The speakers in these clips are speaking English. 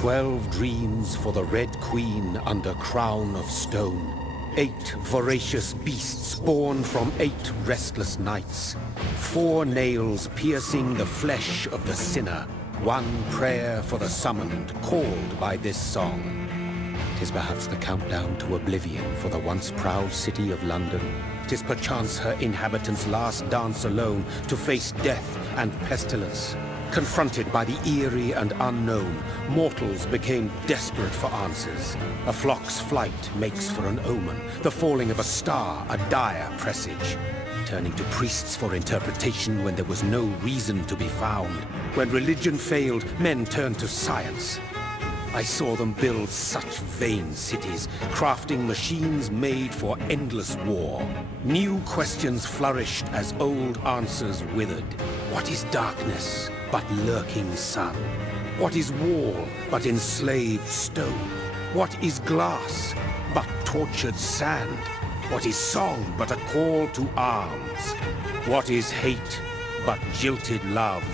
12 dreams for the Red Queen under crown of stone. 8 voracious beasts born from 8 restless nights. 4 nails piercing the flesh of the sinner. 1 prayer for the summoned, called by this song. 'Tis perhaps the countdown to oblivion for the once proud city of London. 'Tis perchance her inhabitants' last dance alone to face death and pestilence. Confronted by the eerie and unknown, mortals became desperate for answers. A flock's flight makes for an omen, the falling of a star a dire presage. Turning to priests for interpretation when there was no reason to be found. When religion failed, men turned to science. I saw them build such vain cities, crafting machines made for endless war. New questions flourished as old answers withered. What is darkness but lurking sun? What is wall but enslaved stone? What is glass but tortured sand? What is song but a call to arms? What is hate but jilted love?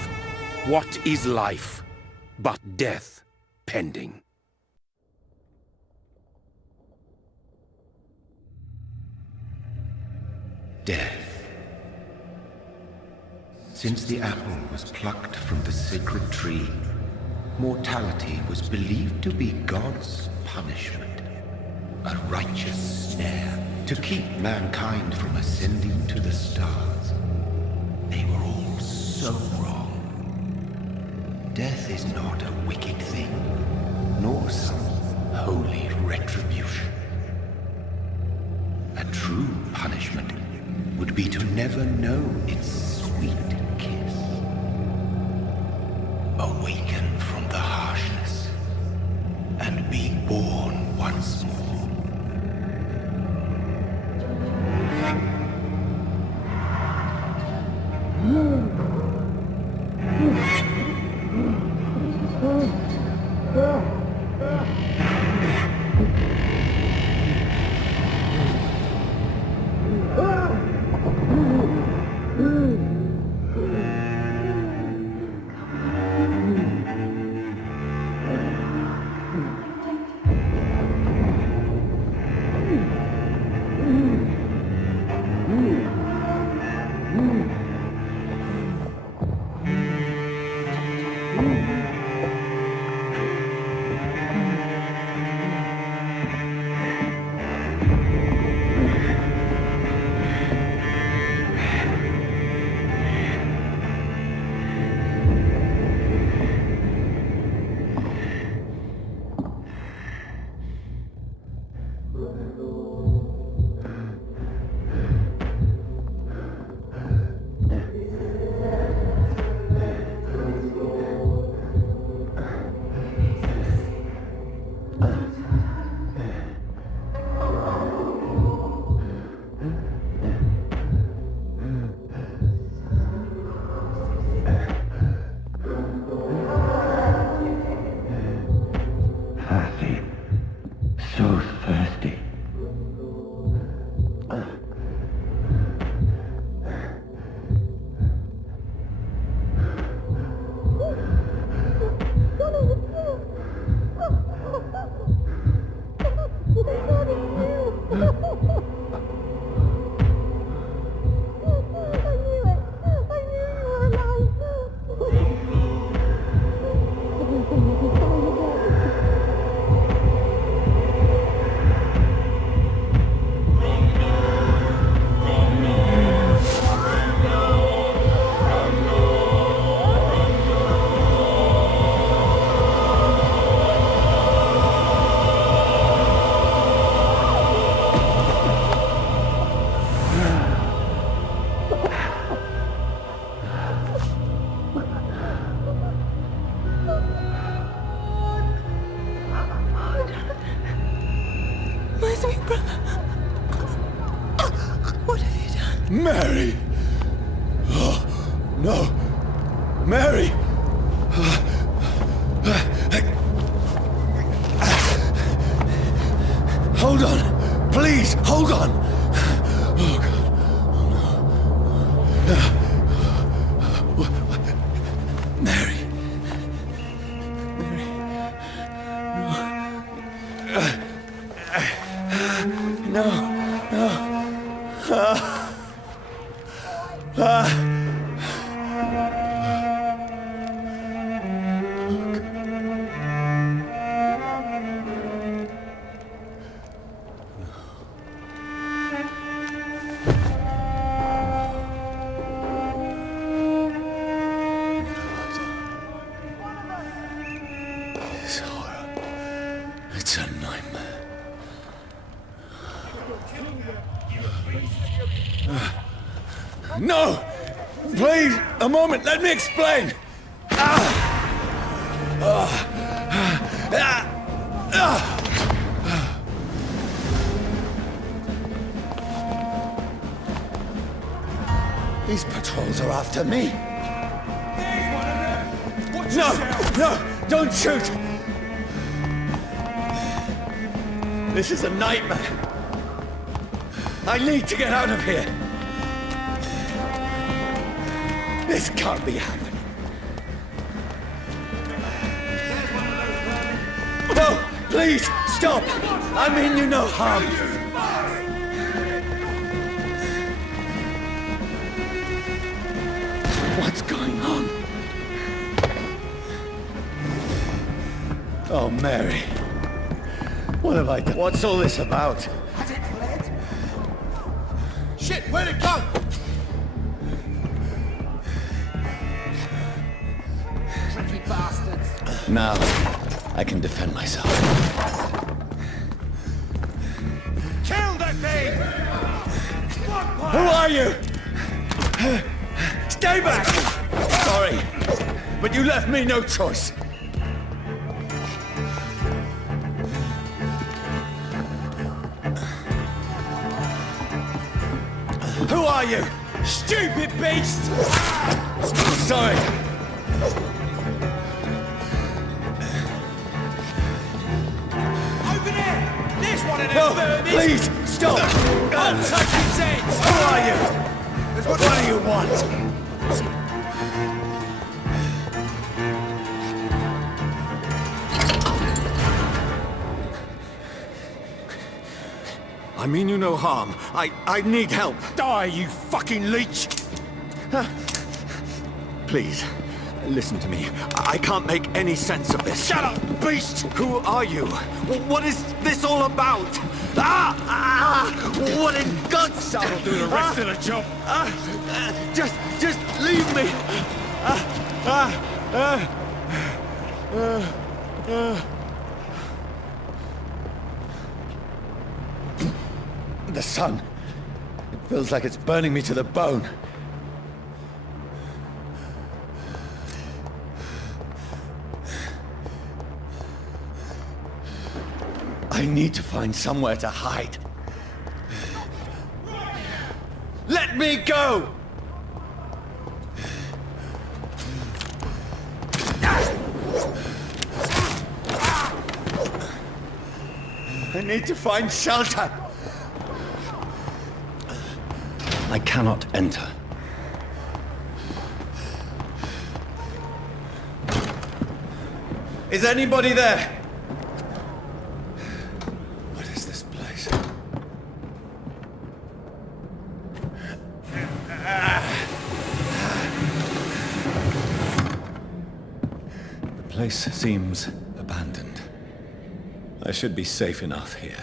What is life but death pending? Death. Since the apple was plucked from the sacred tree, mortality was believed to be God's punishment, a righteous snare to keep mankind from ascending to the stars. They were all so wrong. Death is not a wicked thing, nor some holy retribution. A true punishment would be to never know its sweet kiss. Awaken from the harshness and be born once more. Mary! Oh, no! Mary! Hold on! Please, hold on! Oh, God. Oh, no. Mary. Mary. This horror. It's a nightmare. No! Please, a moment, let me explain! These patrols are after me. No! No! Don't shoot! This is a nightmare. I need to get out of here. This can't be happening. No! Please, stop! I mean you no harm. What's going on? Oh, Mary. What have I done? What's all this about? Has it fled? Shit, where'd it go? Tricky bastards. Now, I can defend myself. Kill that thing! Who are you? Stay back! Sorry, but you left me no choice. Who are you? Stupid beast! Sorry. Over there! There's one of them No, vermin! please, stop! I'll touch his head! Who are you? What do you want? I mean you no harm. I need help. Die, you fucking leech! Please, listen to me. I can't make any sense of this. Shut up, beast! Who are you? What is this all about? What in God's name? That'll do the rest of the job. Just leave me. The sun. It feels like it's burning me to the bone. I need to find somewhere to hide. Let me go! I need to find shelter. I cannot enter. Is anybody there? What is this place? The place seems abandoned. I should be safe enough here.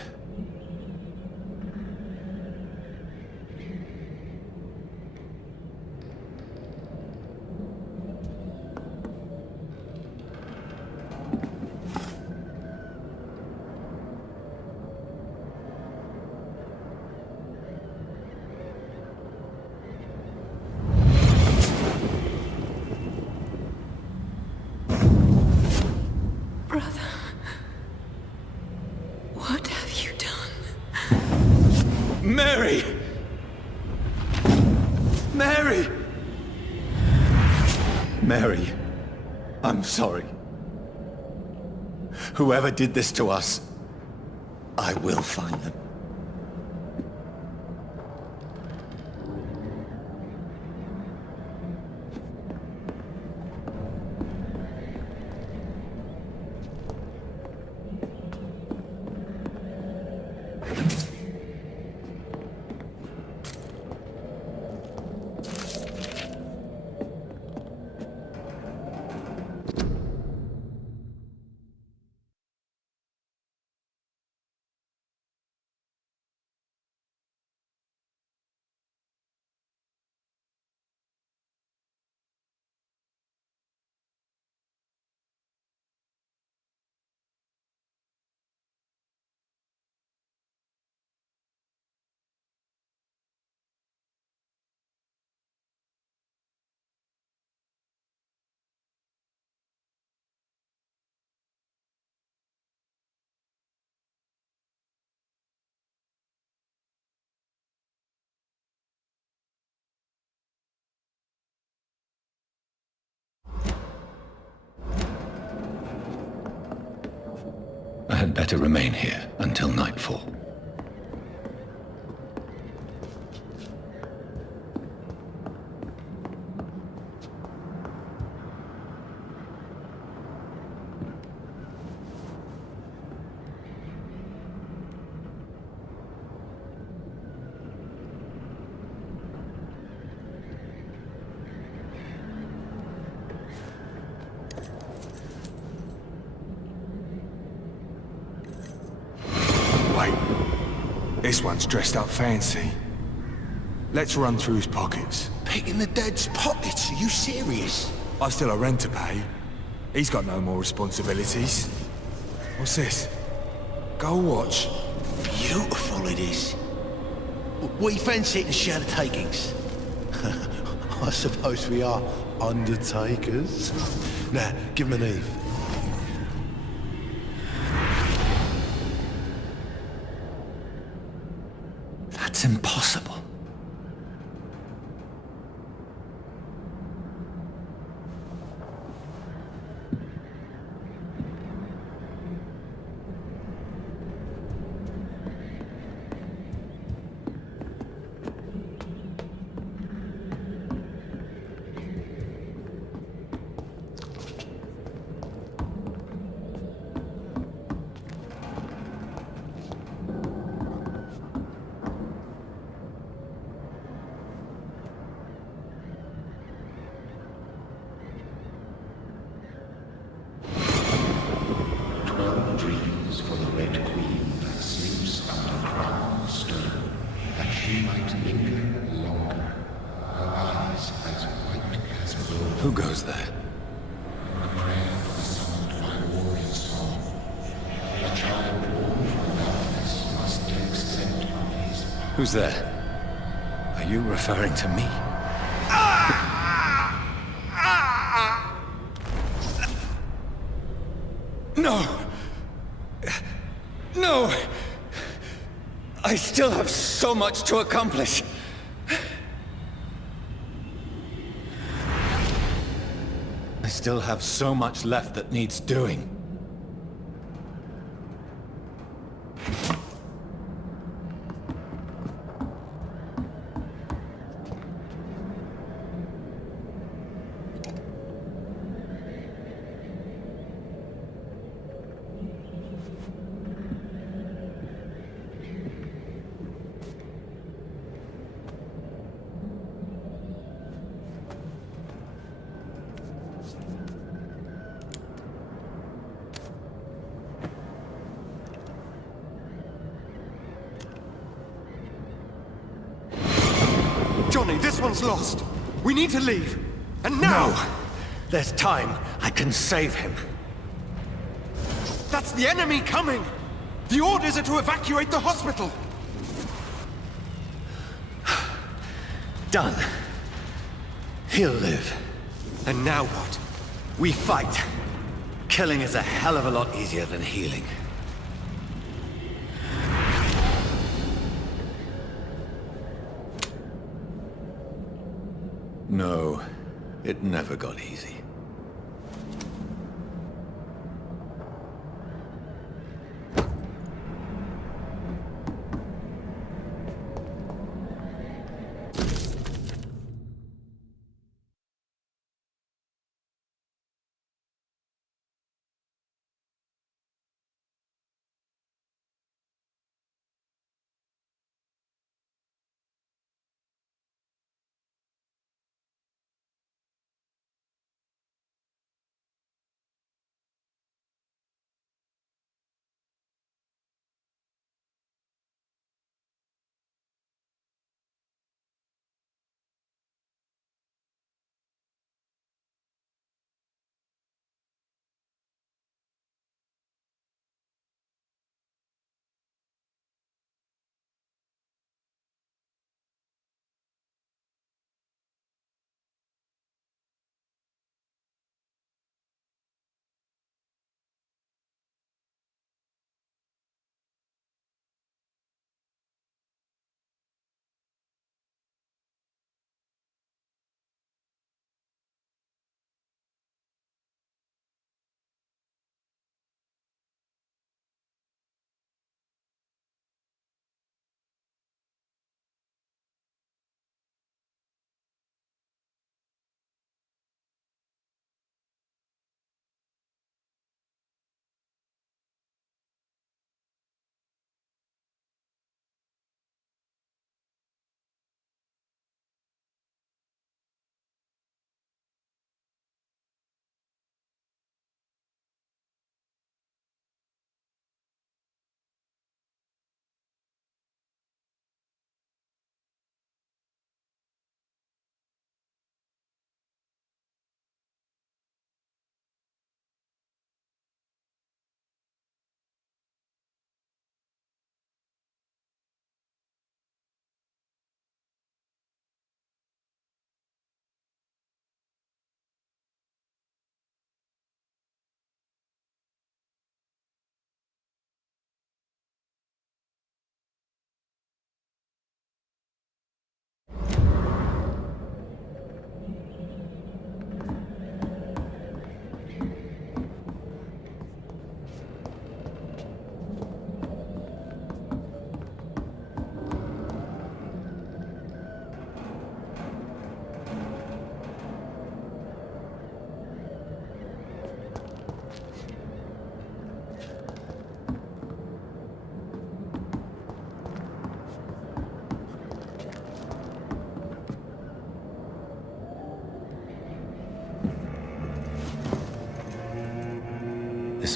Brother, what have you done? Mary! Mary! Mary, I'm sorry. Whoever did this to us, I will find them. had better remain here until nightfall. Wait. This one's dressed up fancy. Let's run through his pockets. Picking the dead's pockets? Are you serious? I've still a rent to pay. He's got no more responsibilities. What's this? Gold watch. Beautiful it is. We fancy it and share the takings. I suppose we are undertakers. Now, give him an Eve. That's impossible. Dreams for the Red Queen that sleeps under crown of stone, that she might linger longer, her eyes as white as gold. Who goes there? A prayer summoned by warrior song. A child born from darkness must take scent of his power. Who's there? Are you referring to me? No! No! I still have so much to accomplish. I still have so much left that needs doing. Johnny, this one's lost. We need to leave. And now! No! There's time. I can save him. That's the enemy coming! The orders are to evacuate the hospital! Done. He'll live. And now what? We fight. Killing is a hell of a lot easier than healing. No, it never got easy.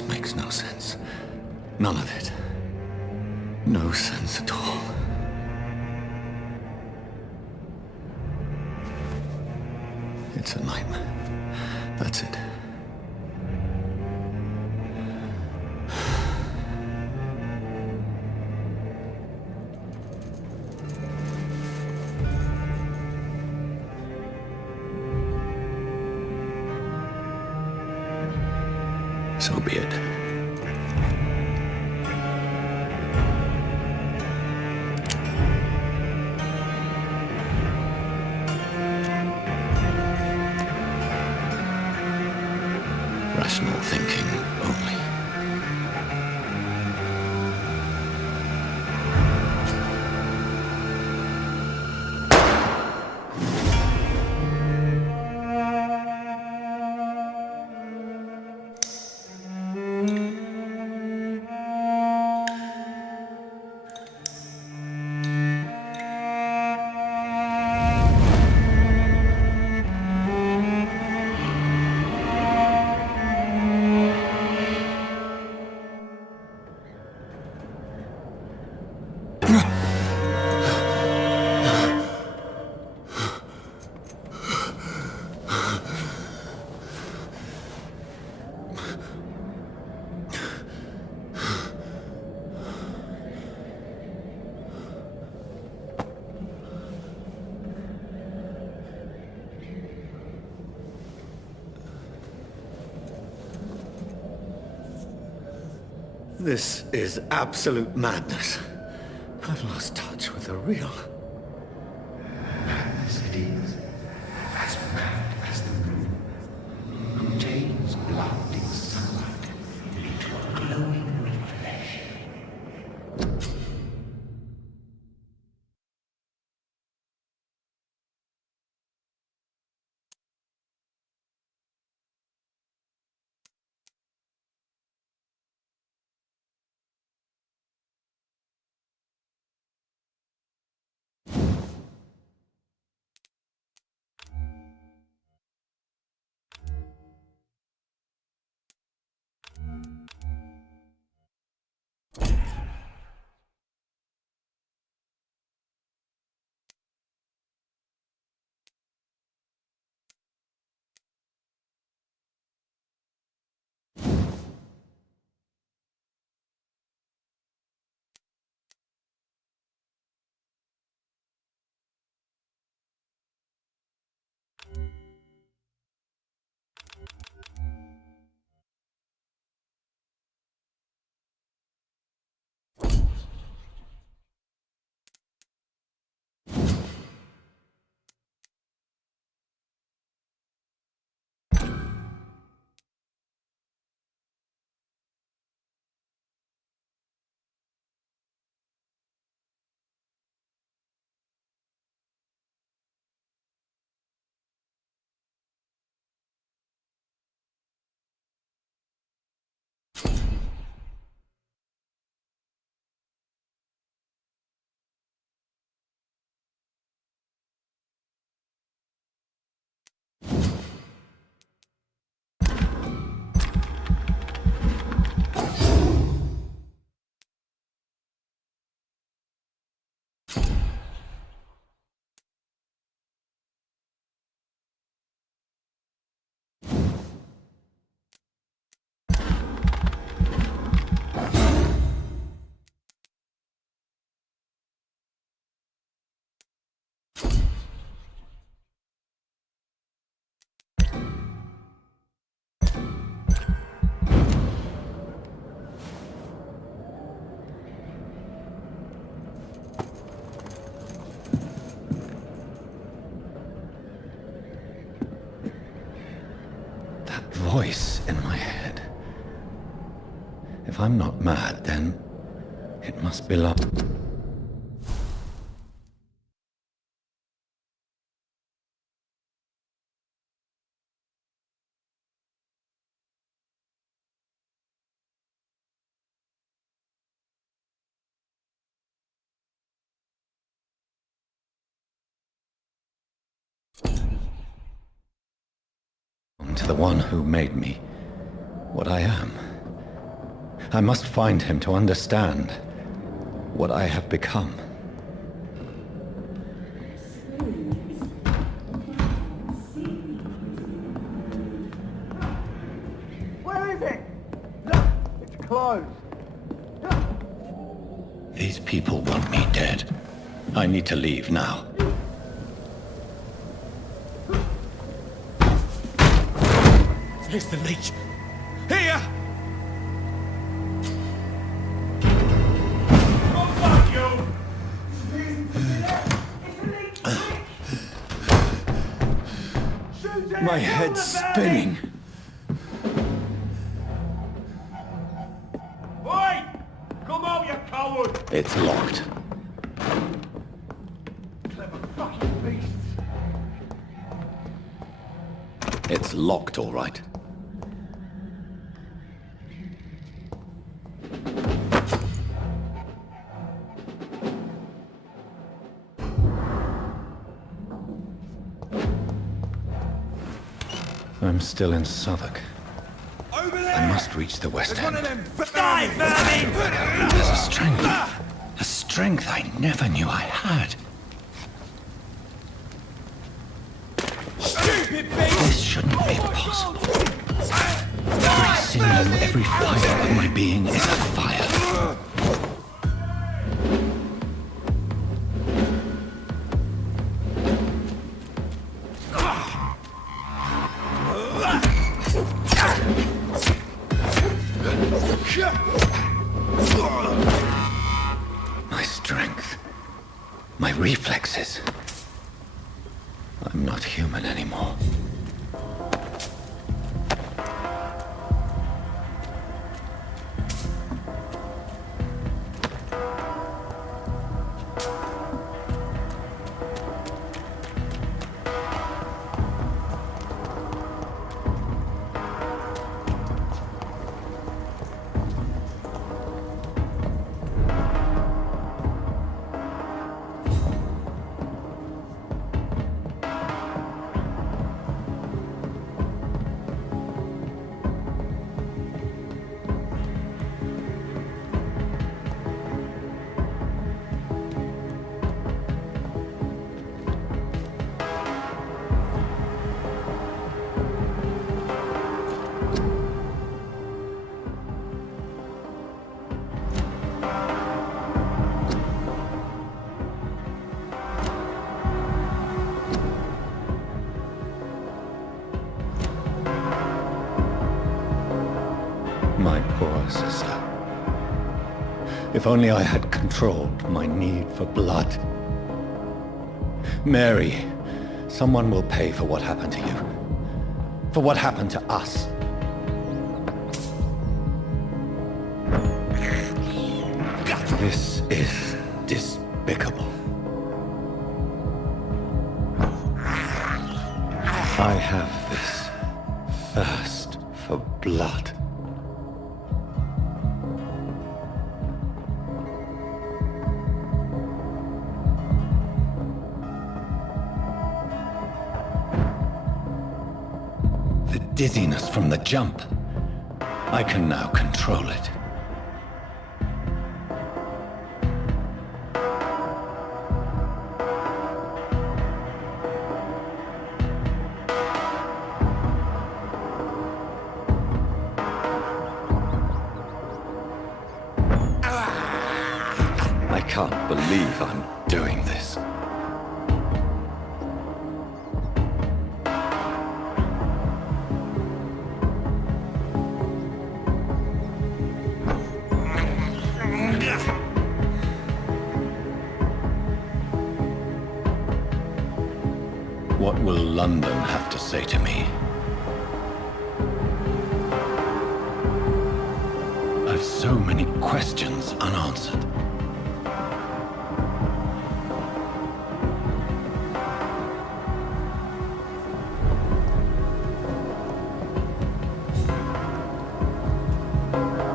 makes no sense. None of it. No sense at all. It's a nightmare. That's it. So be it. Rational thinking only. This is absolute madness. I've lost touch with the real. Madness it is, as mad as the moon, who takes blinding sunlight into a glowing reflection. Voice in my head. If I'm not mad, then it must belong. To the one who made me what I am. I must find him to understand what I have become. Where is it? Look, it's closed. These people want me dead. I need to leave now. Here's the leech. Here! My head's spinning. Oi! Come out, you coward! It's locked. Clever fucking beasts! It's locked, all right. I'm still in Southwark. Over there! I must reach the West There's one End. of them Die, vermin! There's a strength I never knew I had. Stupid beast! This shouldn't be possible. Every sinew, every fibre of my being is afire. My strength, my reflexes. I'm not human anymore. My poor sister. If only I had controlled my need for blood. Mary, someone will pay for what happened to you. For what happened to us. This is despicable. I have this thirst for blood. The dizziness from the jump. I can now control it. I can't believe I'm doing this. What will London have to say to me? I've so many questions unanswered.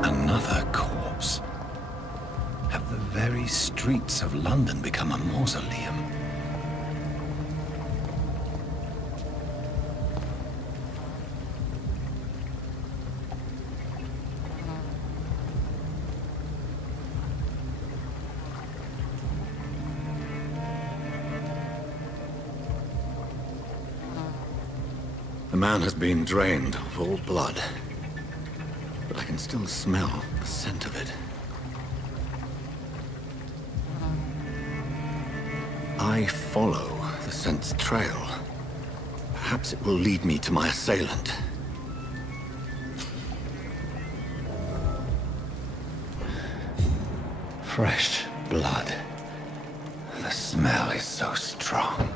Another corpse. Have the very streets of London become a mausoleum? The man has been drained of all blood, but I can still smell the scent of it. I follow the scent's trail. Perhaps it will lead me to my assailant. Fresh blood. The smell is so strong.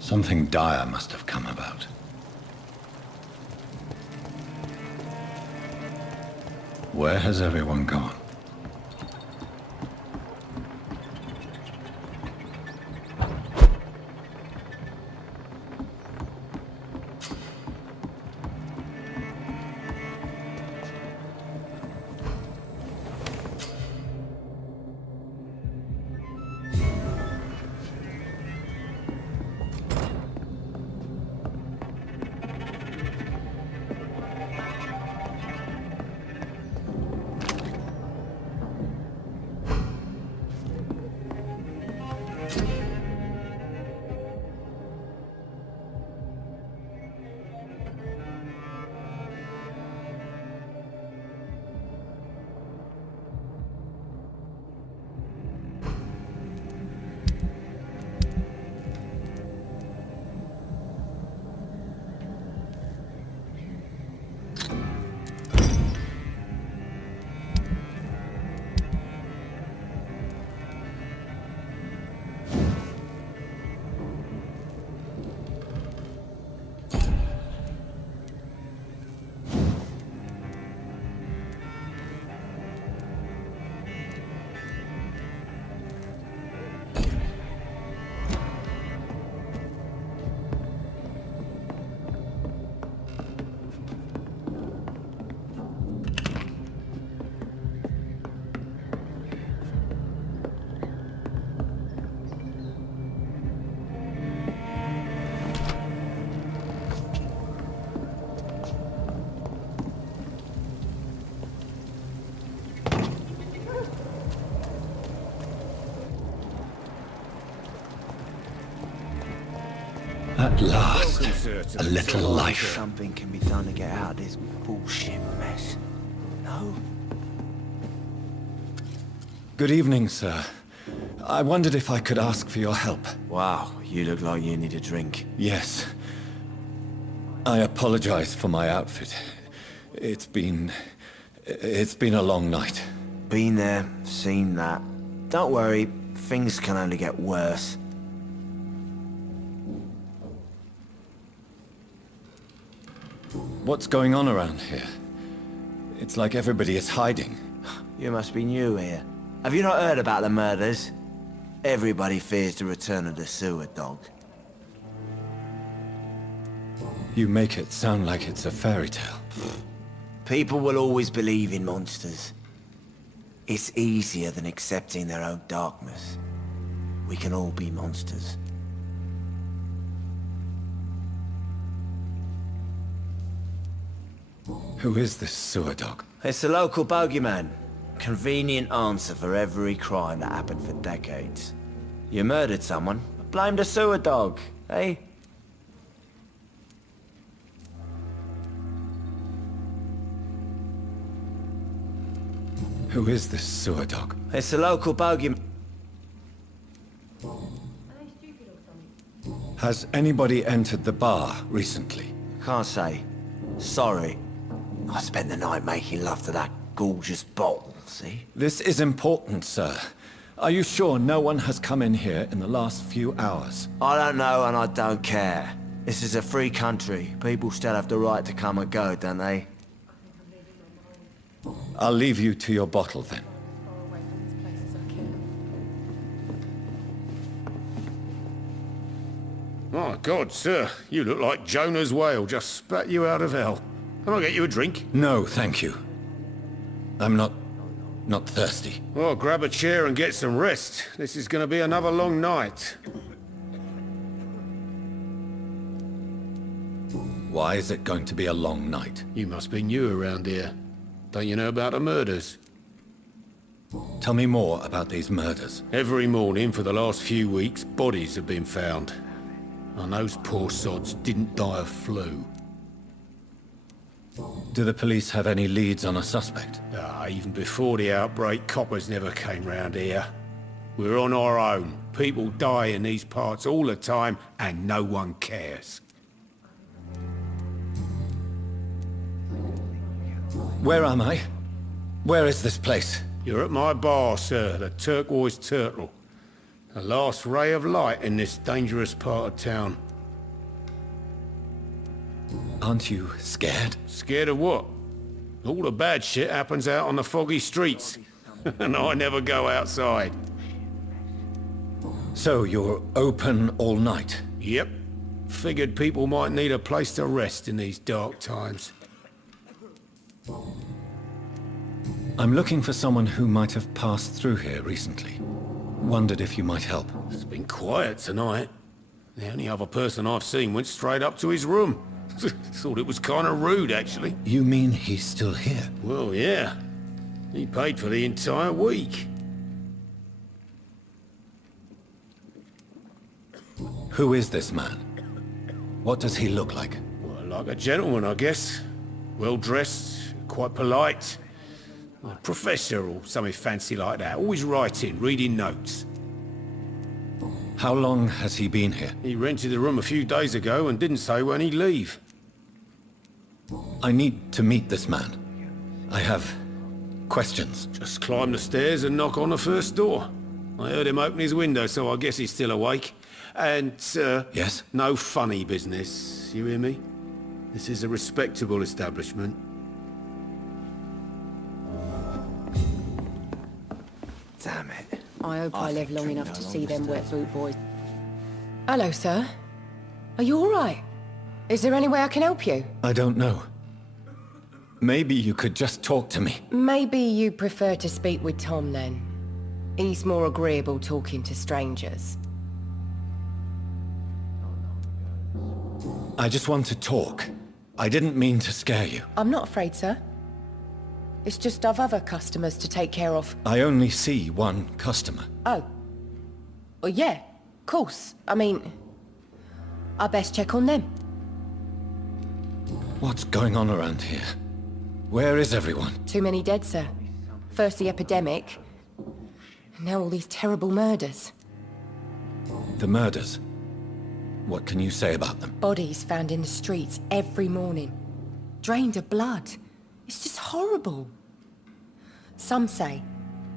Something dire must have come about. Where has everyone gone? At last, a little life. Something can be done to get out of this bullshit mess. No? Good evening, sir. I wondered if I could ask for your help. Wow, you look like you need a drink. Yes. I apologize for my outfit. It's been a long night. Been there, seen that. Don't worry, things can only get worse. What's going on around here? It's like everybody is hiding. You must be new here. Have you not heard about the murders? Everybody fears the return of the sewer dog. You make it sound like it's a fairy tale. People will always believe in monsters. It's easier than accepting their own darkness. We can all be monsters. Who is this sewer dog? It's the local bogeyman. Convenient answer for every crime that happened for decades. You murdered someone, blame the sewer dog, eh? Who is this sewer dog? It's the local bogeyman. Has anybody entered the bar recently? Can't say. Sorry. I spent the night making love to that gorgeous bottle, see? This is important, sir. Are you sure no one has come in here in the last few hours? I don't know and I don't care. This is a free country. People still have the right to come and go, don't they? I'll leave you to your bottle then. My God, sir, you look like Jonah's whale just spat you out of hell. Can I get you a drink? No, thank you. I'm not thirsty. Well, grab a chair and get some rest. This is going to be another long night. Why is it going to be a long night? You must be new around here. Don't you know about the murders? Tell me more about these murders. Every morning for the last few weeks, bodies have been found. And those poor sods didn't die of flu. Do the police have any leads on a suspect? Even before the outbreak, coppers never came round here. We're on our own. People die in these parts all the time, and no one cares. Where am I? Where is this place? You're at my bar, sir, the Turquoise Turtle. The last ray of light in this dangerous part of town. Aren't you scared? Scared of what? All the bad shit happens out on the foggy streets. And I never go outside. So you're open all night? Yep. Figured people might need a place to rest in these dark times. I'm looking for someone who might have passed through here recently. Wondered if you might help. It's been quiet tonight. The only other person I've seen went straight up to his room. Thought it was kind of rude, actually. You mean he's still here? Well, yeah. He paid for the entire week. Who is this man? What does he look like? Well, like a gentleman, I guess. Well-dressed, quite polite. A professor or something fancy like that. Always writing, reading notes. How long has he been here? He rented the room a few days ago and didn't say when he'd leave. I need to meet this man. I have questions. Just climb the stairs and knock on the first door. I heard him open his window, so I guess he's still awake. And, Yes? no funny business, you hear me? This is a respectable establishment. Damn it. I hope I live long enough to see them wet boot boys. Hello, sir. Are you all right? Is there any way I can help you? I don't know. Maybe you could just talk to me. Maybe you prefer to speak with Tom, then. He's more agreeable talking to strangers. I just want to talk. I didn't mean to scare you. I'm not afraid, sir. It's just I've other customers to take care of. I only see one customer. Oh. Well, yeah, of course. I mean, I best check on them. What's going on around here? Where is everyone? Too many dead, sir. First the epidemic, and now all these terrible murders. The murders. What can you say about them? Bodies found in the streets every morning. Drained of blood. It's just horrible. Some say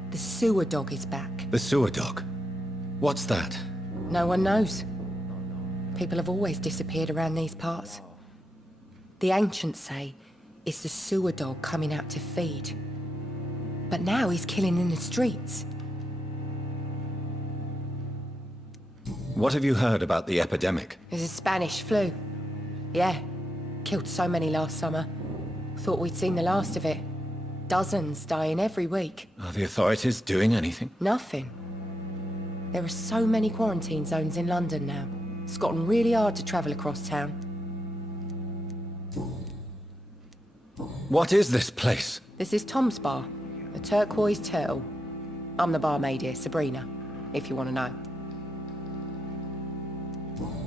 the sewer dog is back. The sewer dog? What's that? No one knows. People have always disappeared around these parts. The ancients say it's the sewer dog coming out to feed. But now he's killing in the streets. What have you heard about the epidemic? There's a Spanish flu. Yeah, killed so many last summer. Thought we'd seen the last of it. Dozens dying every week. Are the authorities doing anything? Nothing. There are so many quarantine zones in London now. It's gotten really hard to travel across town. What is this place? This is Tom's bar, the Turquoise Turtle. I'm the barmaid here, Sabrina, if you want to know.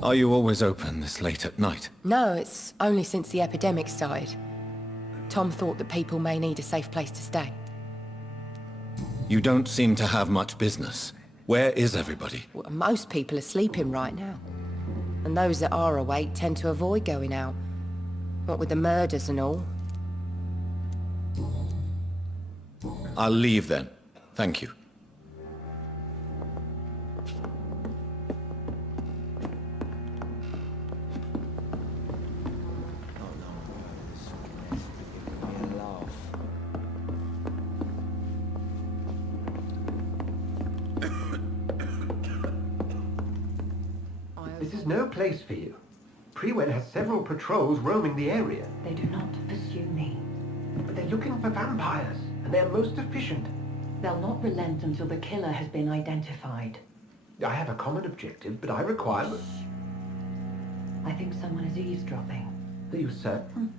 Are you always open this late at night? No, it's only since the epidemic started. Tom thought that people may need a safe place to stay. You don't seem to have much business. Where is everybody? Well, most people are sleeping right now. And those that are awake tend to avoid going out. What with the murders and all. I'll leave then. Thank you. This is no place for you. Prewen has several patrols roaming the area. They do not pursue me. But they're looking for vampires, and they're most efficient. They'll not relent until the killer has been identified. I have a common objective, but I require... I think someone is eavesdropping. Are you certain?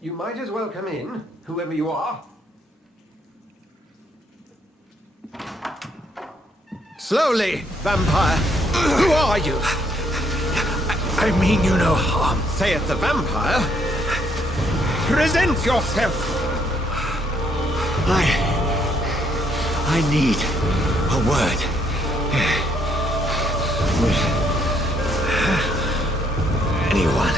You might as well come in, whoever you are. Slowly, vampire. Who are you? I mean you no harm. Saith the vampire. Present yourself. I need a word with anyone.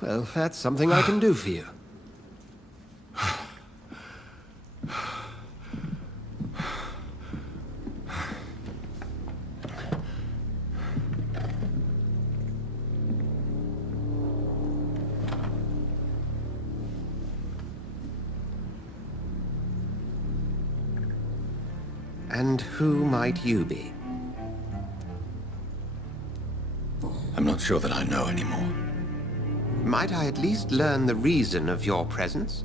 Well, that's something I can do for you. And who might you be? I'm not sure that I know anymore. Might I at least learn the reason of your presence?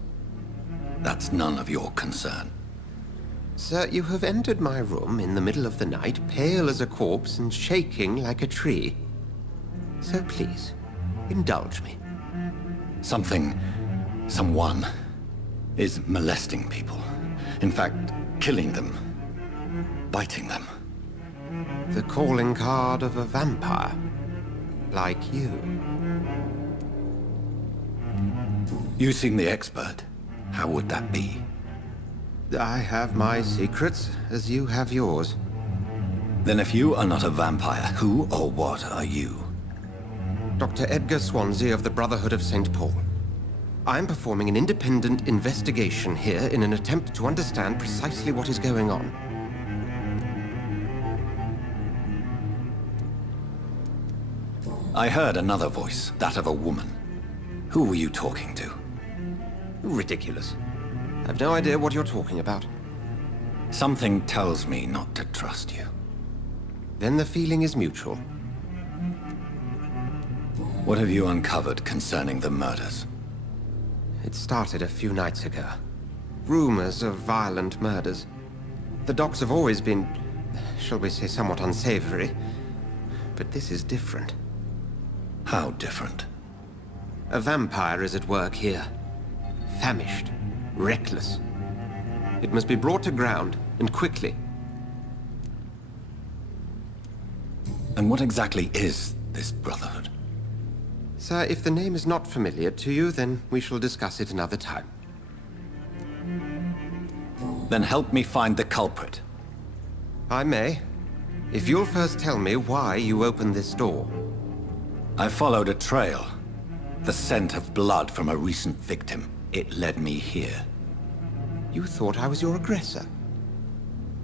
That's none of your concern. Sir, you have entered my room in the middle of the night, pale as a corpse and shaking like a tree. So please, indulge me. Someone is molesting people. In fact, killing them. Biting them. The calling card of a vampire. Like you. You seem the expert. How would that be? I have my secrets, as you have yours. Then if you are not a vampire, who or what are you? Dr. Edgar Swansea of the Brotherhood of St. Paul. I'm performing an independent investigation here in an attempt to understand precisely what is going on. I heard another voice, that of a woman. Who were you talking to? Ridiculous. I've no idea what you're talking about. Something tells me not to trust you. Then the feeling is mutual. What have you uncovered concerning the murders? It started a few nights ago. Rumors of violent murders. The docs have always been, shall we say, somewhat unsavory. But this is different. How different? A vampire is at work here. Famished. Reckless. It must be brought to ground, and quickly. And what exactly is this Brotherhood? Sir, if the name is not familiar to you, then we shall discuss it another time. Then help me find the culprit. I may. If you'll first tell me why you opened this door. I followed a trail. The scent of blood from a recent victim. It led me here. You thought I was your aggressor.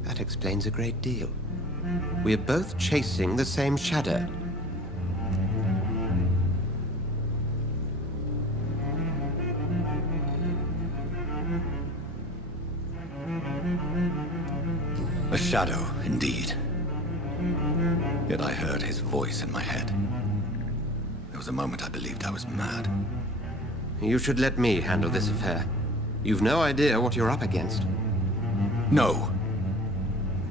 That explains a great deal. We're both chasing the same shadow. A shadow, indeed. Yet I heard his voice in my head. There was a moment I believed I was mad. You should let me handle this affair. You've no idea what you're up against. No.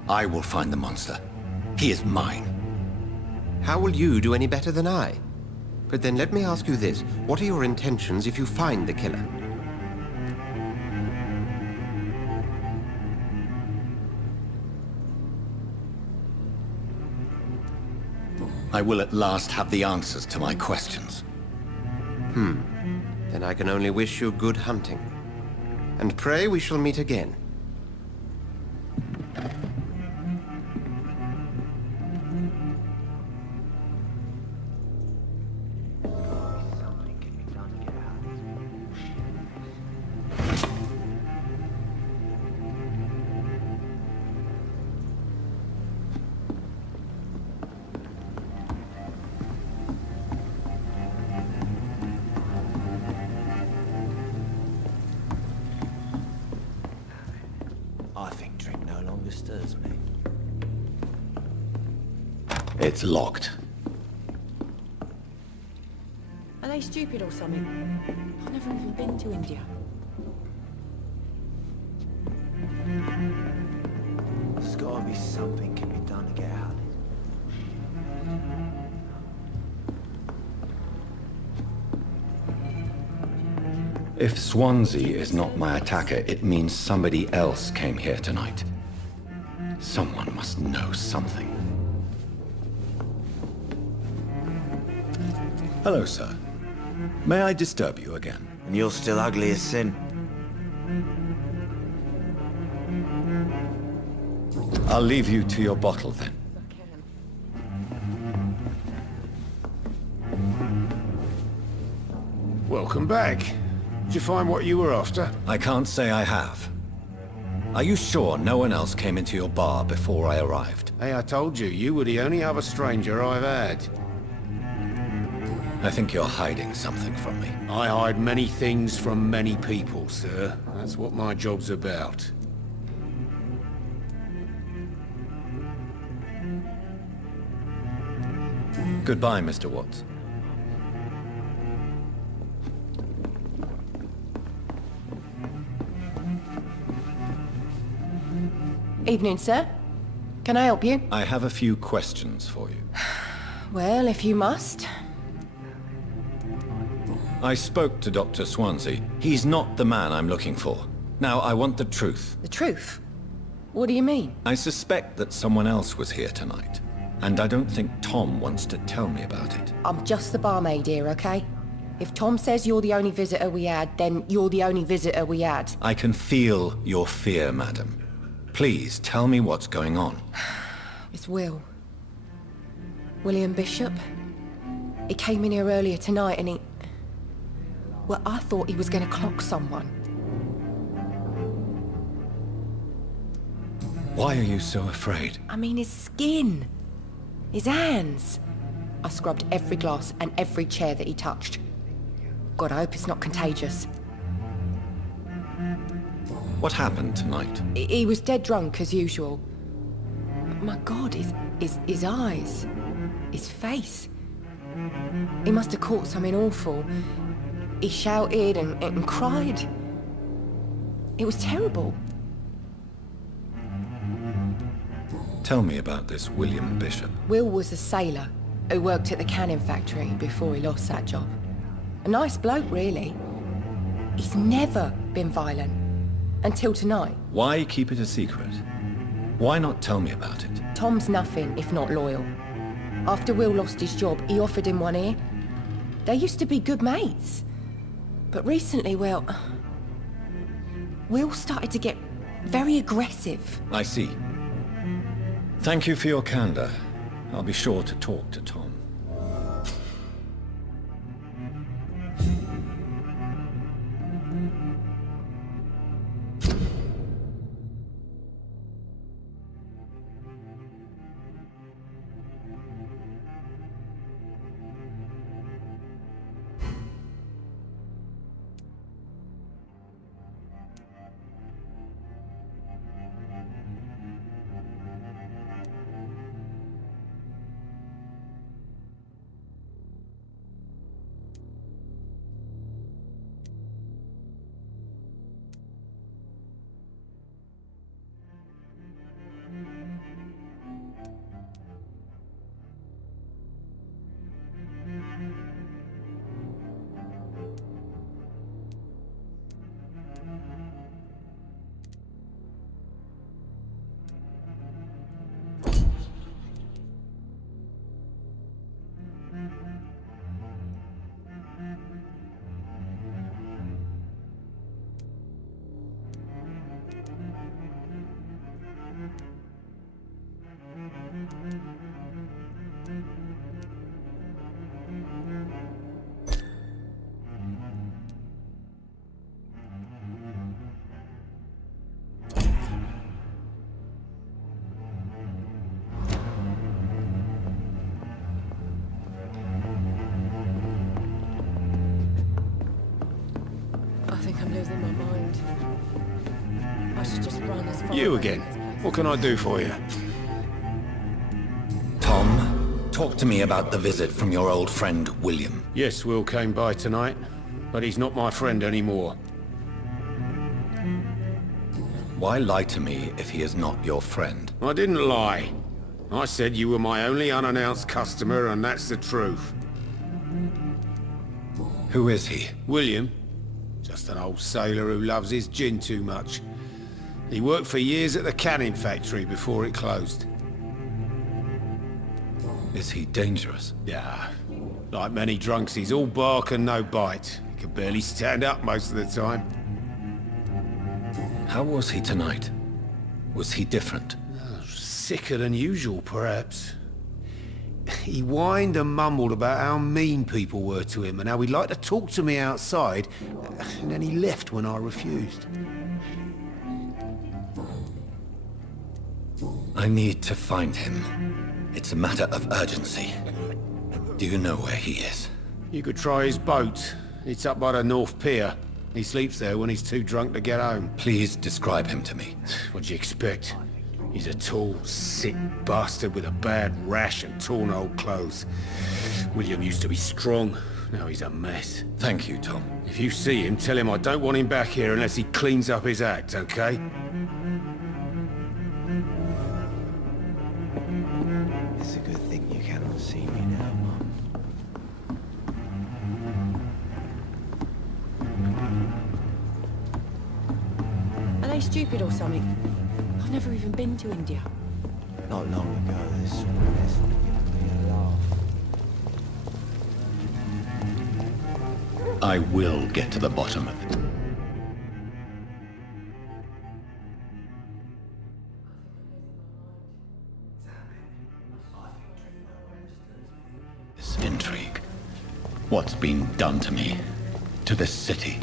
I will find the monster. He is mine. How will you do any better than I? But then let me ask you this. What are your intentions if you find the killer? I will at last have the answers to my questions. Then I can only wish you good hunting. And pray we shall meet again. Stirs me. It's locked. Are they stupid or something? I've never even been to India. There's gotta be something can be done to get out. If Swansea is not my attacker, it means somebody else came here tonight. Someone must know something. Hello, sir. May I disturb you again? And you're still ugly as sin. I'll leave you to your bottle, then. Welcome back. Did you find what you were after? I can't say I have. Are you sure no one else came into your bar before I arrived? Hey, I told you, you were the only other stranger I've had. I think you're hiding something from me. I hide many things from many people, sir. That's what my job's about. Goodbye, Mr. Watts. Evening, sir. Can I help you? I have a few questions for you. Well, if you must. I spoke to Dr. Swansea. He's not the man I'm looking for. Now, I want the truth. The truth? What do you mean? I suspect that someone else was here tonight. And I don't think Tom wants to tell me about it. I'm just the barmaid here, okay? If Tom says you're the only visitor we had, then you're the only visitor we had. I can feel your fear, madam. Please, tell me what's going on. It's Will. William Bishop. He came in here earlier tonight and he... Well, I thought he was going to clock someone. Why are you so afraid? I mean, his skin. His hands. I scrubbed every glass and every chair that he touched. God, I hope it's not contagious. What happened tonight? He was dead drunk, as usual. My God, his eyes. His face. He must have caught something awful. He shouted and cried. It was terrible. Tell me about this William Bishop. Will was a sailor who worked at the canning factory before he lost that job. A nice bloke, really. He's never been violent. Until tonight. Why keep it a secret? Why not tell me about it? Tom's nothing if not loyal. After Will lost his job, he offered him one ear. They used to be good mates. But recently, well... Will started to get very aggressive. I see. Thank you for your candor. I'll be sure to talk to Tom. I'm losing my mind. I should just run as far You away again. as possible. What can I do for you? Tom, talk to me about the visit from your old friend, William. Yes, Will came by tonight, but he's not my friend anymore. Why lie to me if he is not your friend? I didn't lie. I said you were my only unannounced customer, and that's the truth. Who is he? William? It's Just an old sailor who loves his gin too much. He worked for years at the canning factory before it closed. Is he dangerous? Yeah. Like many drunks, he's all bark and no bite. He can barely stand up most of the time. How was he tonight? Was he different? Sicker than usual, perhaps. He whined and mumbled about how mean people were to him and how he'd like to talk to me outside, and then he left when I refused. I need to find him. It's a matter of urgency. Do you know where he is? You could try his boat. It's up by the North Pier. He sleeps there when he's too drunk to get home. Please describe him to me. What'd you expect? He's a tall, sick bastard with a bad rash and torn old clothes. William used to be strong. Now he's a mess. Thank you, Tom. If you see him, tell him I don't want him back here unless he cleans up his act, okay? It's a good thing you cannot see me now, Mum. Are they stupid or something? I've never even been to India. Not long ago, this sort of lesson gave me a laugh. I will get to the bottom of it. This intrigue. What's been done to me? To this city?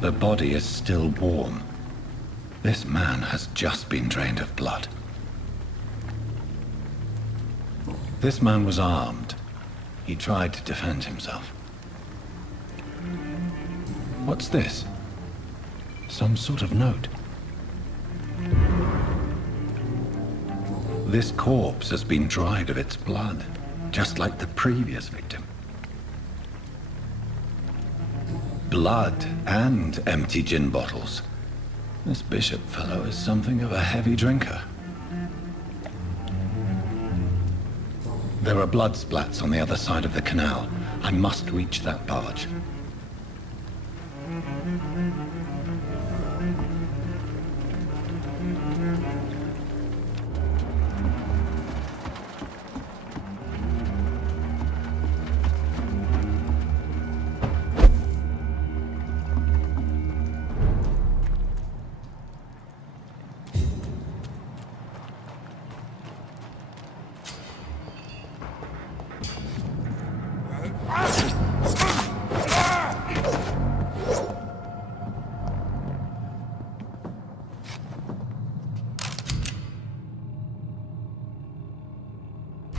The body is still warm. This man has just been drained of blood. This man was armed. He tried to defend himself. What's this? Some sort of note. This corpse has been dried of its blood, just like the previous victim. Blood and empty gin bottles. This bishop fellow is something of a heavy drinker. There are blood splats on the other side of the canal. I must reach that barge.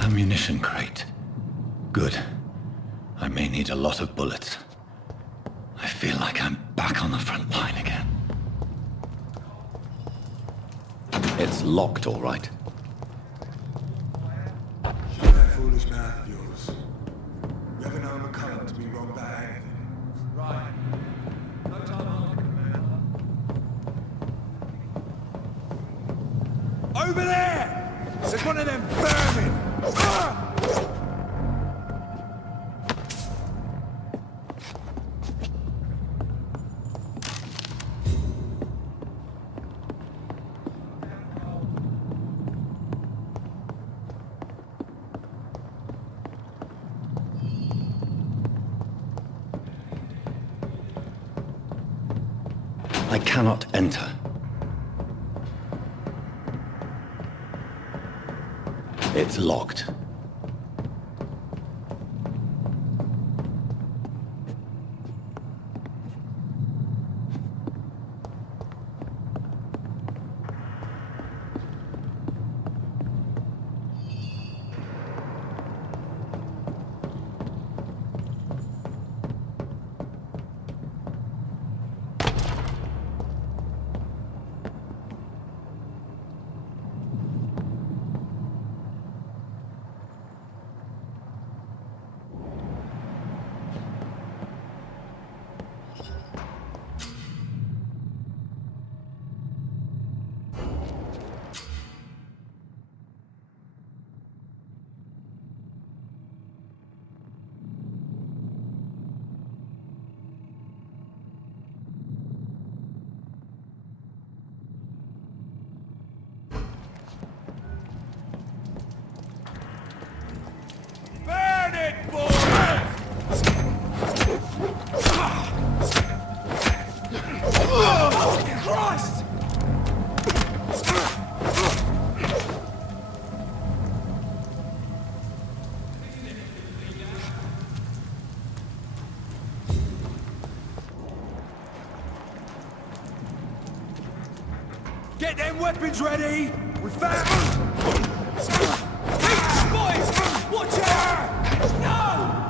Ammunition crate. Good. I may need a lot of bullets. I feel like I'm back on the front line again. It's locked, all right. Shut that foolish mouth of yours. You haven't known McCulloch to be wrong about anything. Right. No time on, Commander. Over there! There's one of them vermin! I cannot enter. It's locked. Christ! Get them weapons ready! We found... Boys! Watch out! No!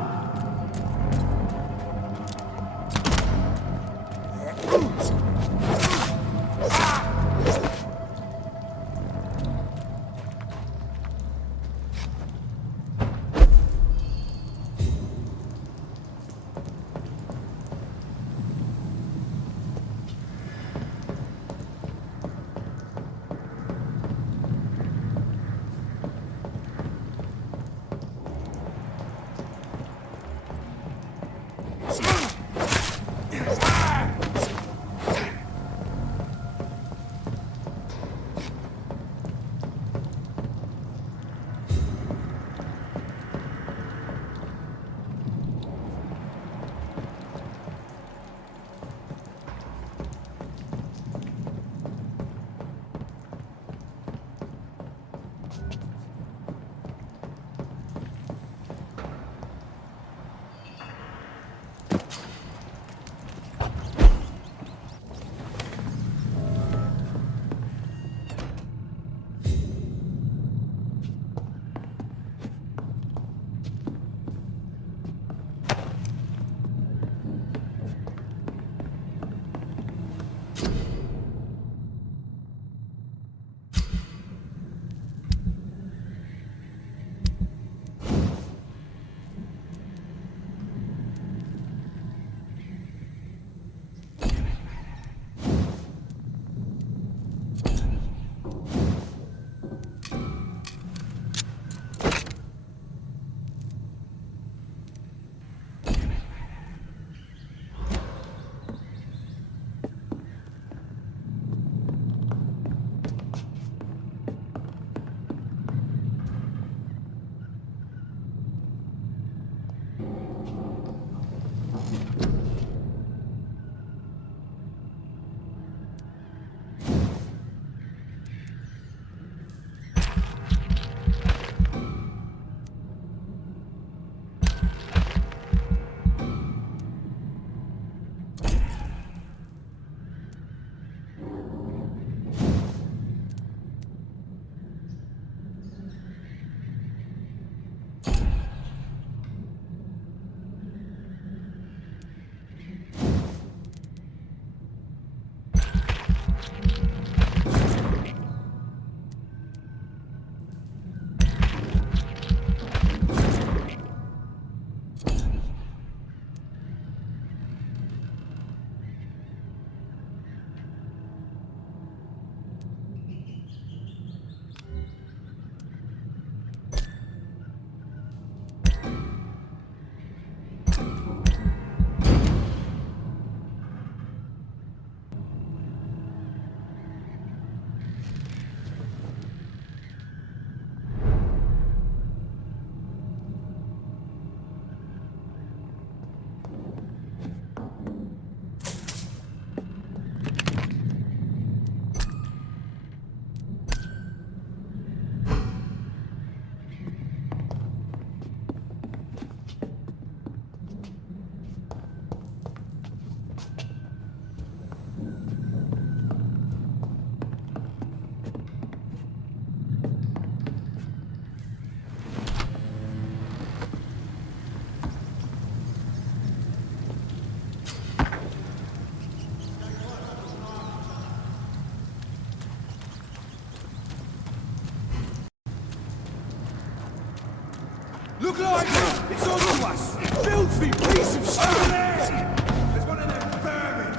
Look like it's on to us! Filthy piece of shit there! There's one of them vermin!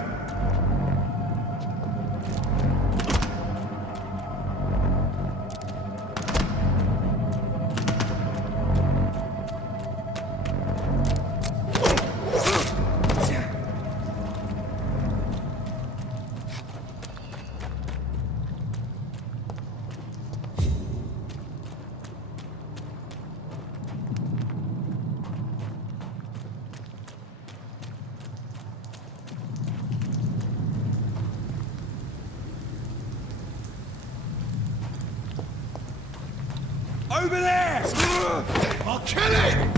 over there! I'll kill it!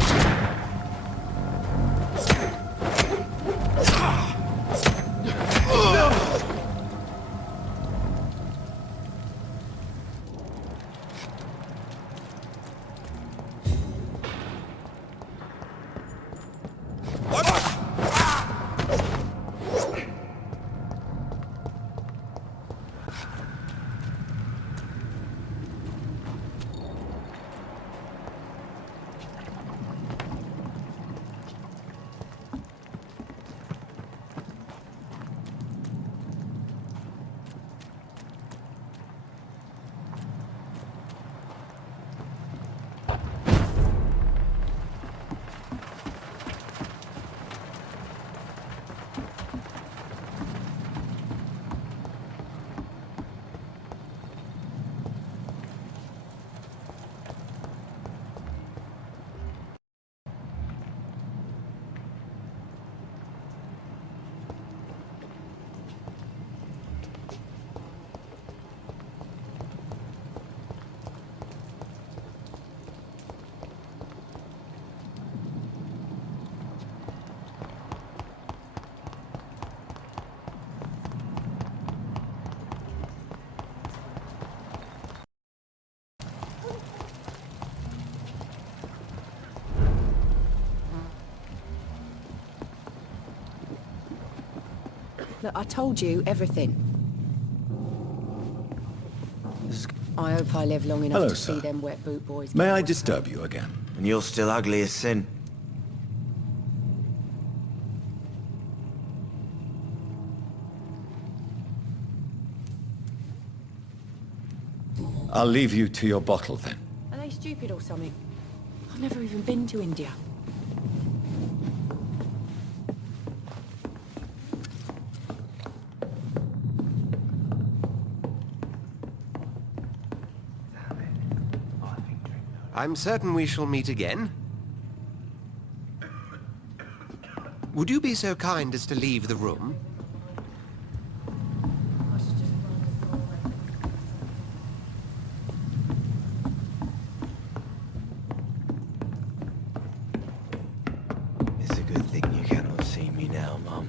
Look, I told you everything. I hope I live long enough Hello, to sir. see them wet boot boys. May I disturb you again? And you're still ugly as sin. I'll leave you to your bottle then. Are they stupid or something? I've never even been to India. I'm certain we shall meet again. Would you be so kind as to leave the room? It's a good thing you cannot see me now, Mum.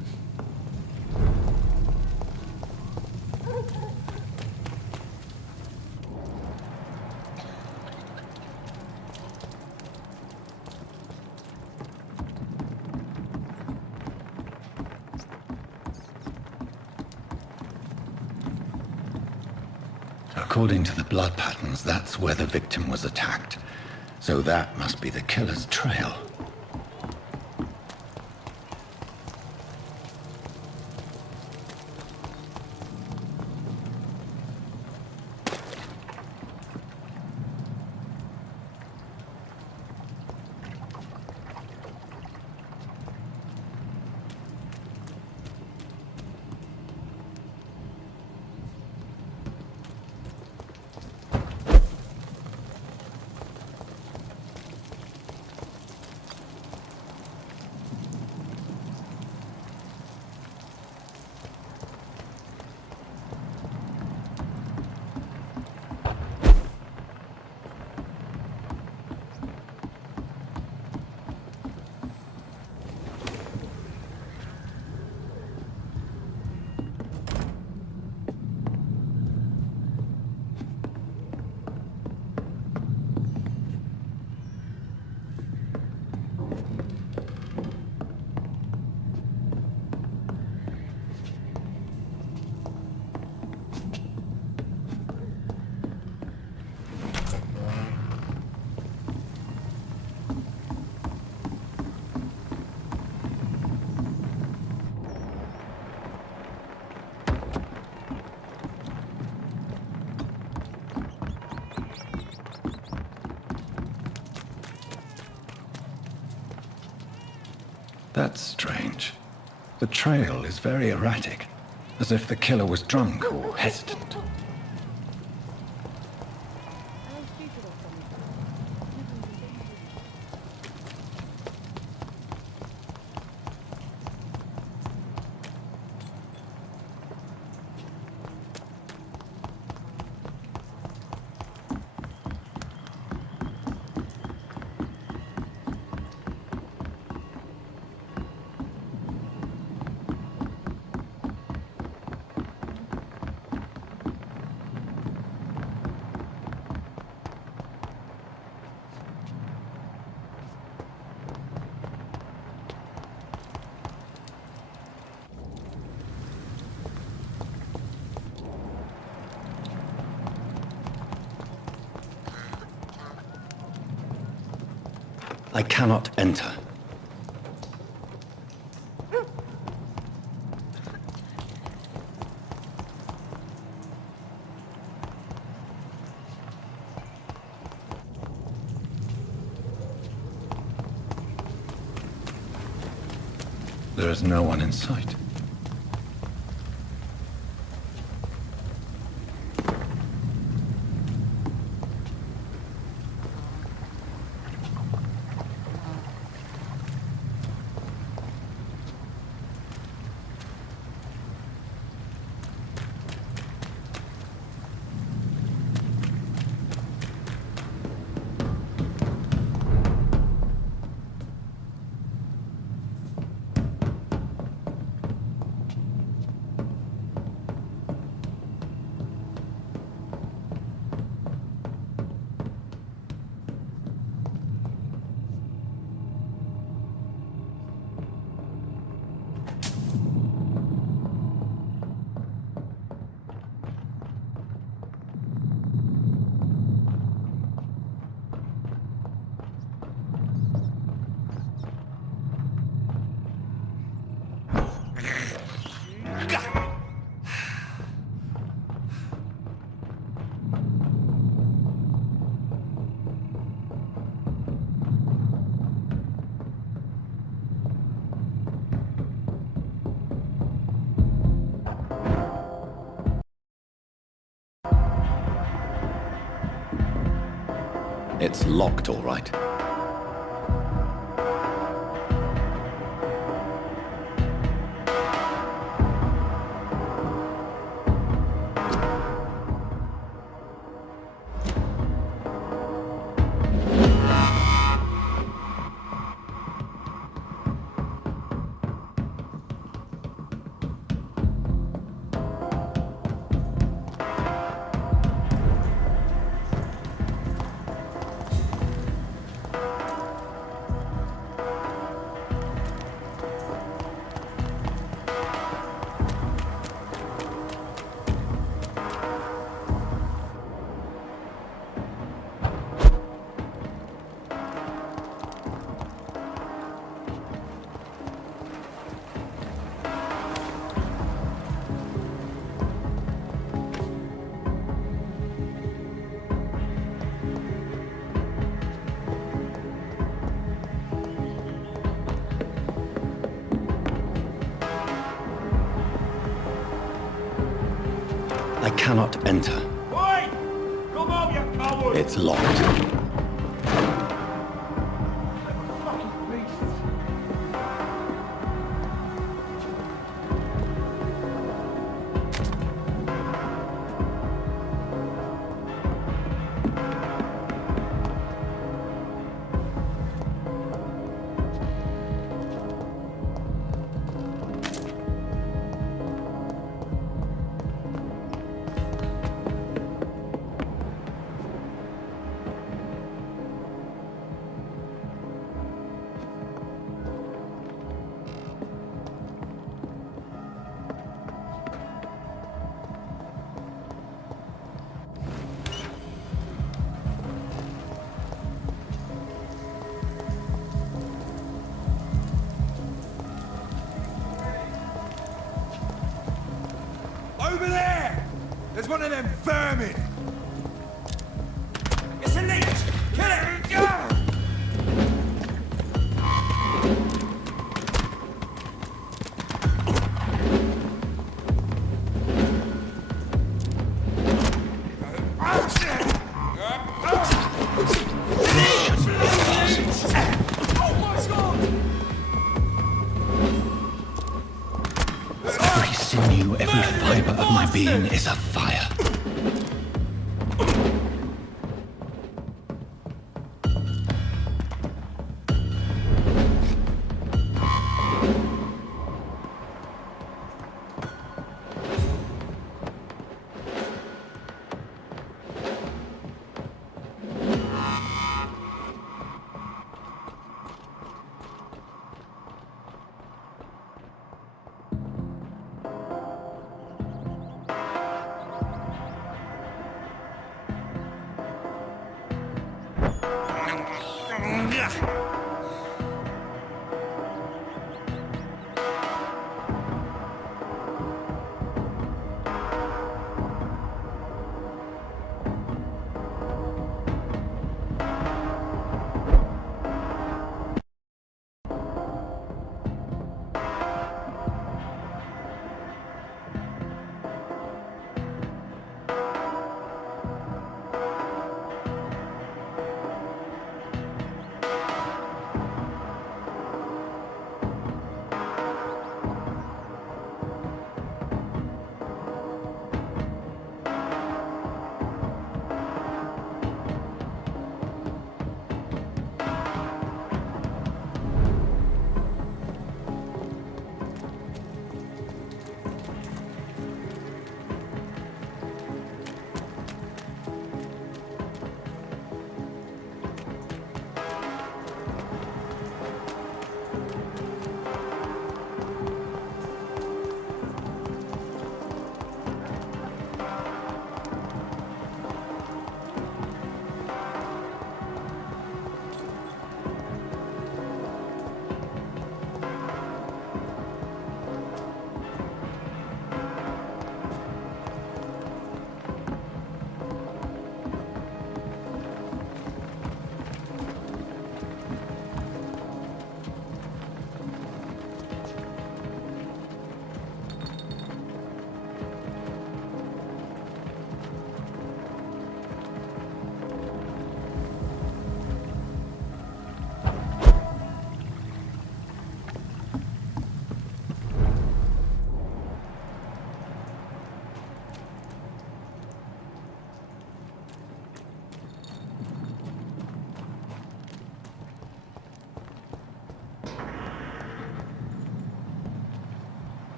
According to the blood patterns, that's where the victim was attacked. So that must be the killer's trail. That's strange. The trail is very erratic, as if the killer was drunk or hesitant. I cannot enter. There is no one in sight. It's locked, all right. I cannot enter. Oi! Come on, you coward! It's locked. Fucking beasts! Over there! There's one of them vermin! It's a leech! Kill it! Go! Every sinew, every fiber of my being is afire.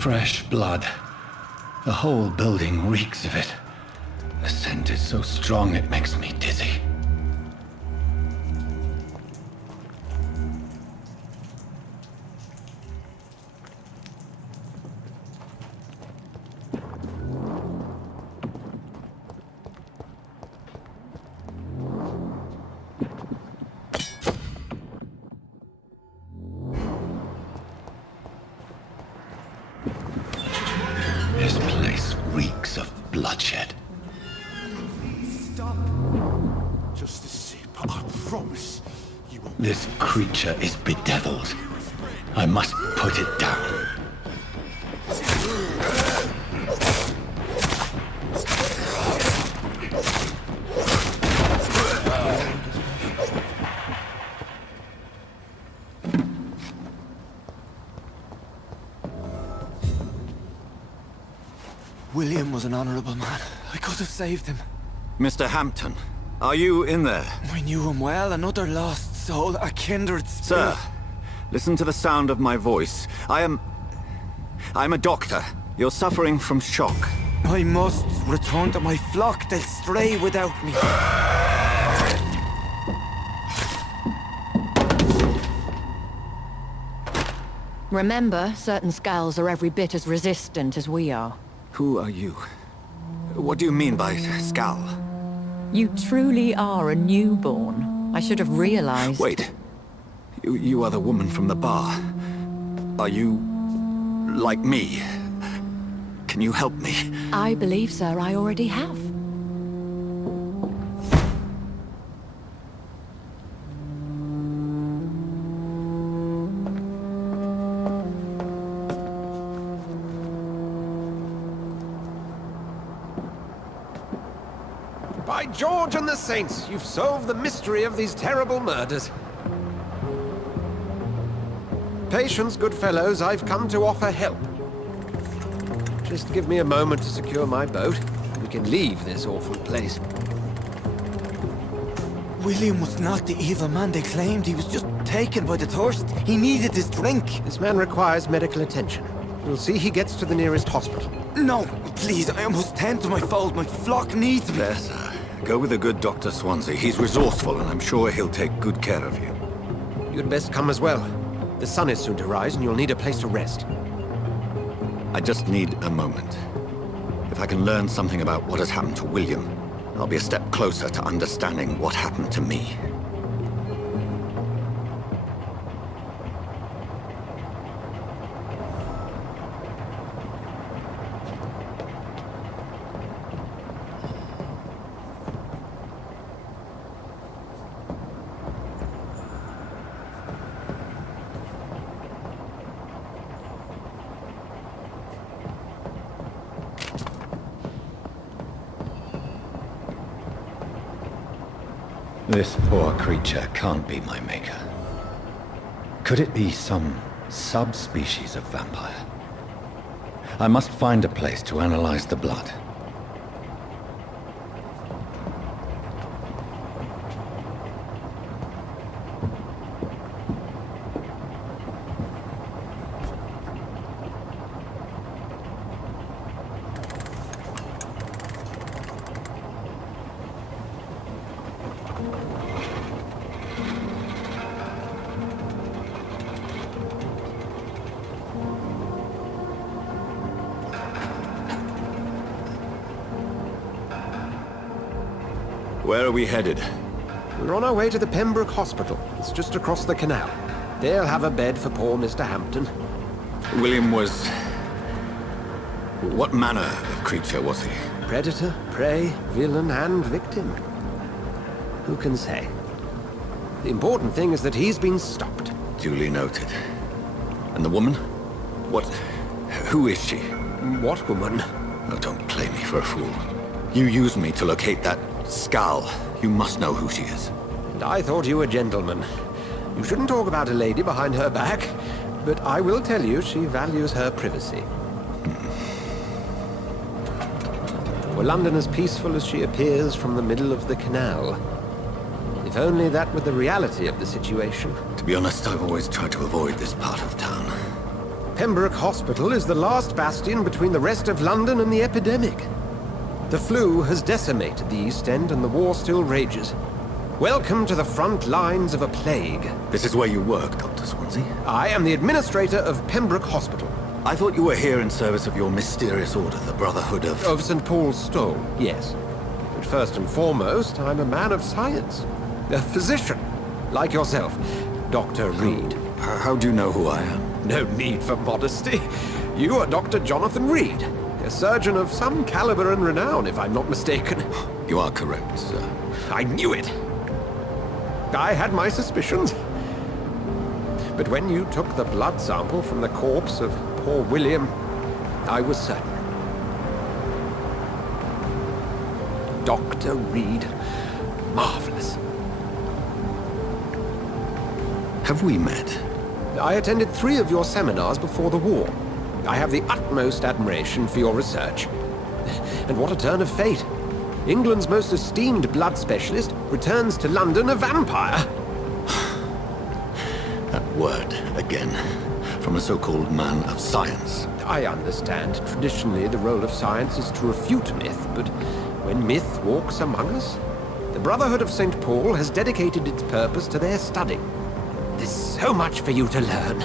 Fresh blood. The whole building reeks of it. The scent is so strong it makes me dizzy. This place reeks of bloodshed. Stop. Just a sip, I promise. You won't. This creature is bedeviled. I must put it down. William was an honorable man. I could have saved him. Mr. Hampton, are you in there? I knew him well, another lost soul, a kindred spirit. Sir, listen to the sound of my voice. I'm a doctor. You're suffering from shock. I must return to my flock. They'll stray without me. Remember, certain skulls are every bit as resistant as we are. Who are you? What do you mean by Skal? You truly are a newborn. I should have realized. Wait. You are the woman from the bar. Are you... like me? Can you help me? I believe, sir, I already have. By George and the Saints, you've solved the mystery of these terrible murders. Patience, good fellows, I've come to offer help. Just give me a moment to secure my boat. We can leave this awful place. William was not the evil man they claimed. He was just taken by the thirst. He needed his drink. This man requires medical attention. We'll see he gets to the nearest hospital. No, please, I must tend to my fold. My flock needs me. There, sir. Go with the good Dr. Swansea. He's resourceful, and I'm sure he'll take good care of you. You'd best come as well. The sun is soon to rise, and you'll need a place to rest. I just need a moment. If I can learn something about what has happened to William, I'll be a step closer to understanding what happened to me. This poor creature can't be my maker. Could it be some subspecies of vampire? I must find a place to analyze the blood. Where are we headed? We're on our way to the Pembroke Hospital. It's just across the canal. They'll have a bed for poor Mr. Hampton. William was... what manner of creature was he? Predator, prey, villain, and victim. Who can say? The important thing is that he's been stopped. Duly noted. And the woman? What... who is she? What woman? Oh, don't play me for a fool. You used me to locate that Skal. You must know who she is. And I thought you a gentleman. You shouldn't talk about a lady behind her back, but I will tell you she values her privacy. Were London as peaceful as she appears from the middle of the canal? If only that were the reality of the situation. To be honest, I've always tried to avoid this part of town. Pembroke Hospital is the last bastion between the rest of London and the epidemic. The flu has decimated the East End and the war still rages. Welcome to the front lines of a plague. This is where you work, Dr. Swansea? I am the administrator of Pembroke Hospital. I thought you were here in service of your mysterious order, the Brotherhood of... Of St. Paul's Stole, yes. But first and foremost, I'm a man of science. A physician, like yourself, Dr. Reed. How do you know who I am? No need for modesty. You are Dr. Jonathan Reed, a surgeon of some caliber and renown, if I'm not mistaken. You are correct, sir. I knew it. I had my suspicions. But when you took the blood sample from the corpse of poor William, I was certain. Dr. Reed. Marvelous. Have we met? I attended 3 of your seminars before the war. I have the utmost admiration for your research. And what a turn of fate. England's most esteemed blood specialist returns to London a vampire. That word, again, from a so-called man of science. I understand. Traditionally, the role of science is to refute myth, but when myth walks among us, the Brotherhood of St. Paul has dedicated its purpose to their study. There's so much for you to learn.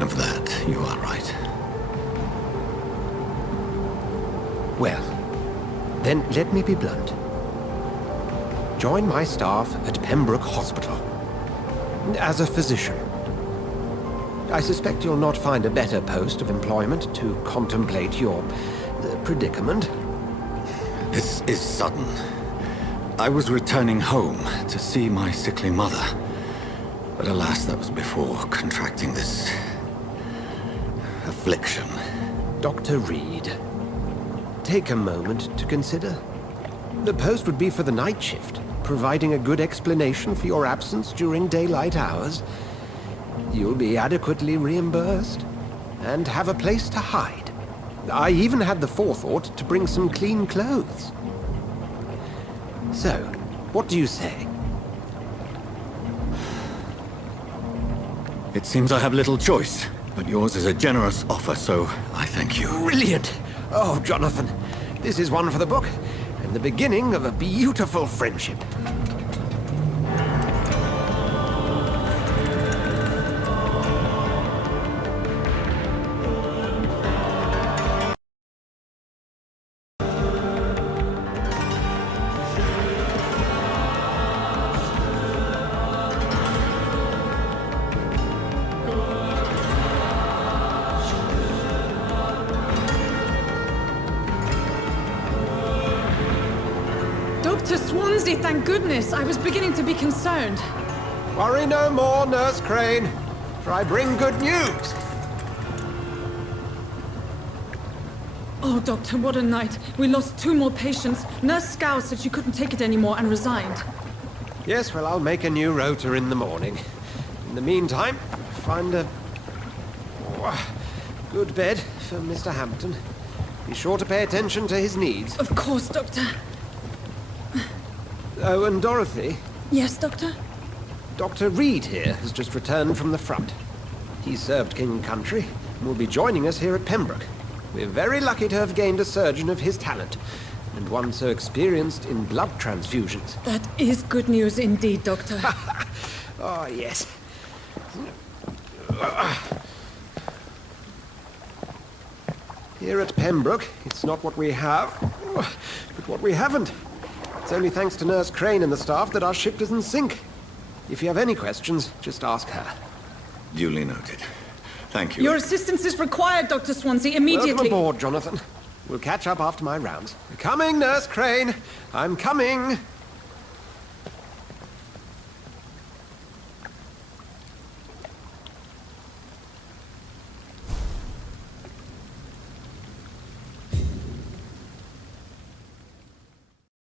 Of that, you are right. Well, then let me be blunt. Join my staff at Pembroke Hospital. As a physician. I suspect you'll not find a better post of employment to contemplate your predicament. This is sudden. I was returning home to see my sickly mother. But alas, that was before contracting this... affliction. Dr. Reed, take a moment to consider. The post would be for the night shift, providing a good explanation for your absence during daylight hours. You'll be adequately reimbursed, and have a place to hide. I even had the forethought to bring some clean clothes. So, what do you say? It seems I have little choice, but yours is a generous offer, so I thank you. Brilliant! Oh, Jonathan, this is one for the book, and the beginning of a beautiful friendship. Dr. Swansea, thank goodness. I was beginning to be concerned. Worry no more, Nurse Crane, for I bring good news. Oh, Doctor, what a night. We lost 2 more patients. Nurse Scow said she couldn't take it anymore and resigned. Yes, well, I'll make a new rota in the morning. In the meantime, find a good bed for Mr. Hampton. Be sure to pay attention to his needs. Of course, Doctor. Oh, and Dorothy? Yes, Doctor? Dr. Reed here has just returned from the front. He served King and Country and will be joining us here at Pembroke. We're very lucky to have gained a surgeon of his talent, and one so experienced in blood transfusions. That is good news indeed, Doctor. Oh, yes. Here at Pembroke, it's not what we have, but what we haven't. It's only thanks to Nurse Crane and the staff that our ship doesn't sink. If you have any questions, just ask her. Duly noted. Thank you. Your assistance is required, Dr. Swansea, immediately. Welcome aboard, Jonathan. We'll catch up after my rounds. Coming, Nurse Crane. I'm coming.